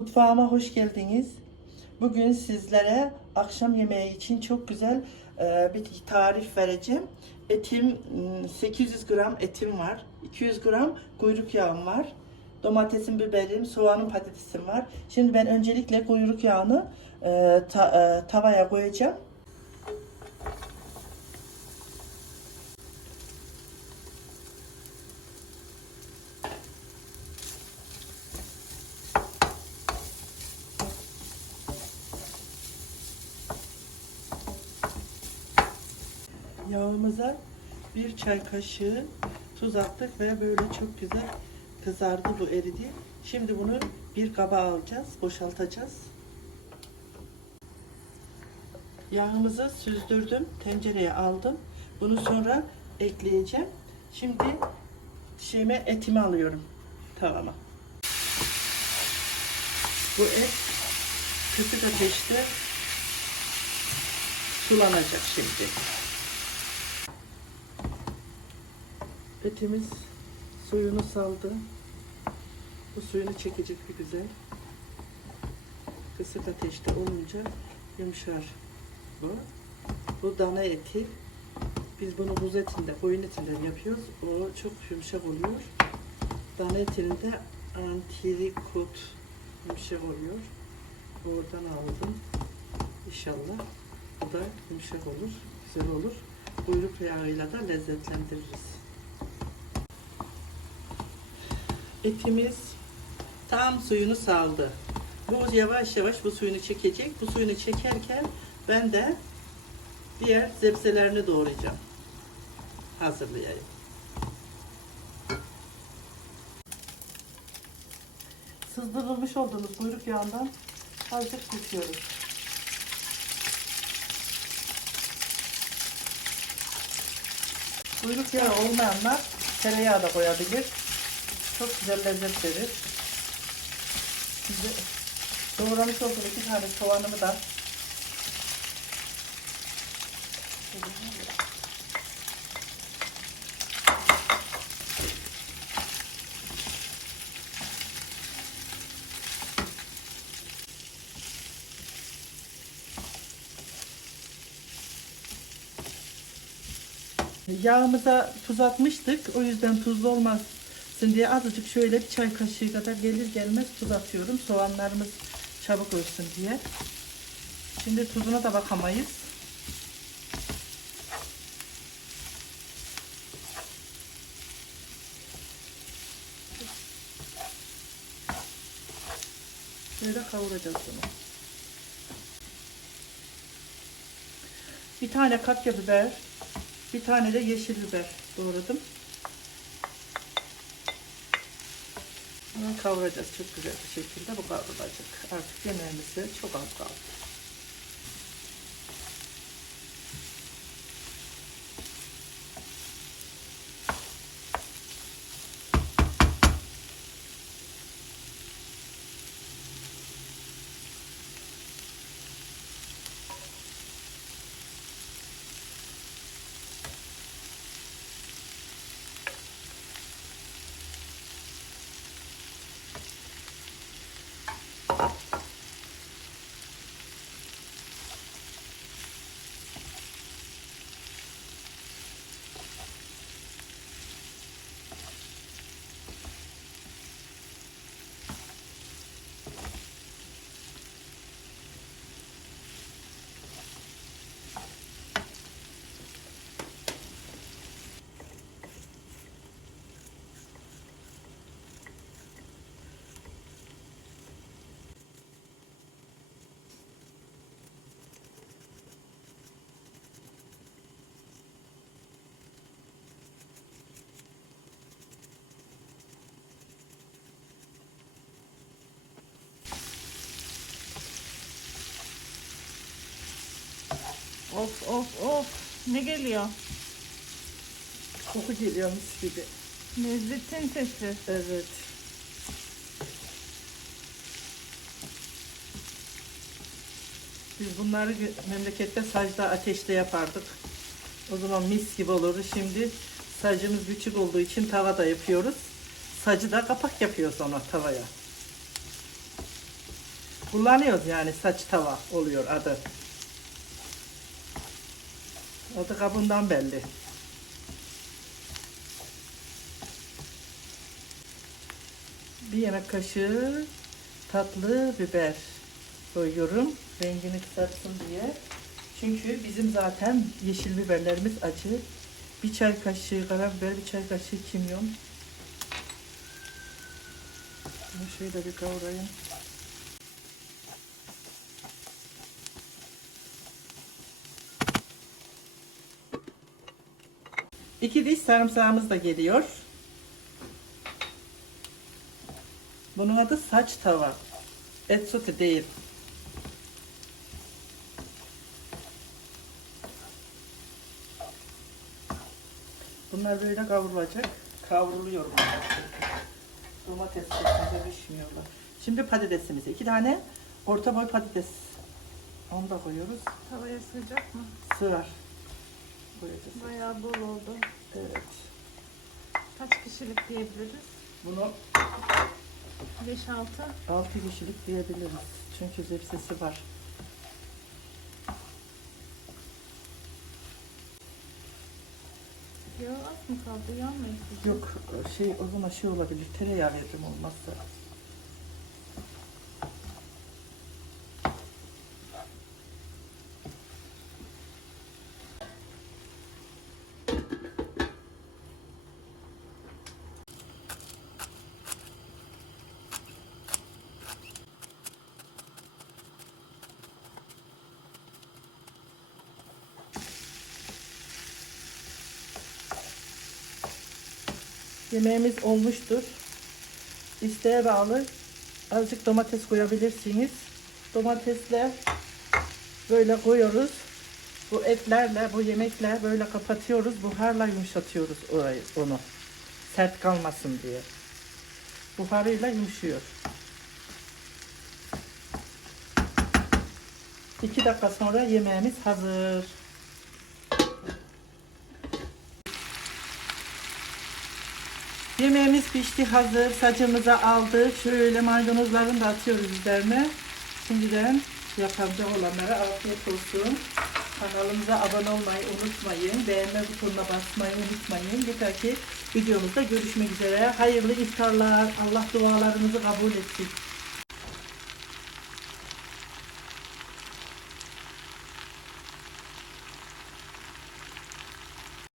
Mutfağıma hoş geldiniz. Bugün sizlere akşam yemeği için çok güzel e, bir tarif vereceğim. Etim m, 800 gram etim var. 200 gram kuyruk yağım var. Domatesim, biberim, soğanım, patatesim var. Şimdi ben öncelikle kuyruk yağını e, e, tavaya koyacağım. Yağımıza bir çay kaşığı tuz attık ve böyle çok güzel kızardı bu eridi. Şimdi bunu bir kaba alacağız, boşaltacağız. Yağımızı süzdürdüm, tencereye aldım. Bunu sonra ekleyeceğim. Şimdi şeyime etimi alıyorum tavama. Bu et kısık ateşte sulanacak şimdi. Etimiz suyunu saldı. Bu suyunu çekecek bir güzel. Kısık ateşte olunca yumuşar bu. Bu dana eti. Biz bunu buz etinde, koyun etinden yapıyoruz. O çok yumuşak oluyor. Dana etinde antrikot yumuşak oluyor. Oradan aldım. İnşallah bu da yumuşak olur, güzel olur. Kuyruk yağıyla da lezzetlendiririz. Etimiz tam suyunu saldı. Bu yavaş yavaş bu suyunu çekecek. Bu suyunu çekerken ben de diğer zepselerini doğrayacağım. Hazırlayayım. Sızdırılmış olduğumuz kuyruk yağından azıcık döküyoruz. Kuyruk yağı olmayanlar tereyağı da koyabilir. Çok güzel lezzet verir. Şimdi doğramış olduğum iki tane soğanımı da Yağımıza tuz atmıştık. O yüzden tuzlu olmaz diye azıcık şöyle bir çay kaşığı kadar gelir gelmez tuz atıyorum. Soğanlarımız çabuk ölsün diye. Şimdi tuzuna da bakamayız. Böyle kavuracağız bunu. Bir tane kapya biber, bir tane de yeşil biber doğradım. Bunu kavuracağız çok güzel bir şekilde. Bu kavrulacak. Artık yemeğimizi çok az kaldı. Of of of. Ne geliyor? Koku geliyor mis gibi. Lezzetin sesi. Evet. Biz bunları memlekette sacda ateşte yapardık. O zaman mis gibi olurdu. Şimdi Sacımız küçük olduğu için tavada yapıyoruz. Sacı da kapak yapıyoruz sonra tavaya. Kullanıyoruz yani saç tava oluyor adı. Adı kabından belli. Bir yemek kaşığı tatlı biber koyuyorum. Rengini kısaltsın diye. Çünkü bizim zaten yeşil biberlerimiz acı. Bir çay kaşığı karabiber, bir çay kaşığı kimyon. Bunu şöyle bir kavurayım. İki diş sarımsağımız da geliyor. Bunun adı saç tava. Et sote değil. Bunlar böyle kavrulacak. Kavruluyor bunlar. Domates şeklinde pişmiyorlar. Şimdi patatesimizi. iki tane orta boy patates. Onu da koyuyoruz. Tavaya sığacak mı? Sığar. Koyacağız. Bayağı bol oldu. Evet. Kaç kişilik diyebiliriz? Bunu 5-6. 6 kişilik diyebiliriz. Çünkü zepsesi var. Yok az mı kaldı? Yanmayız. Yok şey o zaman şey olabilir. Tereyağı veririm olmazsa. Yemeğimiz olmuştur. İsteğe bağlı azıcık domates koyabilirsiniz. Domatesle böyle koyuyoruz. Bu etlerle, bu yemekle böyle kapatıyoruz. Buharla yumuşatıyoruz orayı, onu. Sert kalmasın diye. Buharıyla yumuşuyor. İki dakika sonra yemeğimiz hazır. Yemeğimiz pişti hazır. Saçımıza aldık. Şöyle maydanozlarını da atıyoruz üzerine. Şimdiden yapacak olanlara afiyet olsun. Kanalımıza abone olmayı unutmayın. Beğenme butonuna basmayı unutmayın. Yeter ki videomuzda görüşmek üzere. Hayırlı iftarlar. Allah dualarınızı kabul etsin.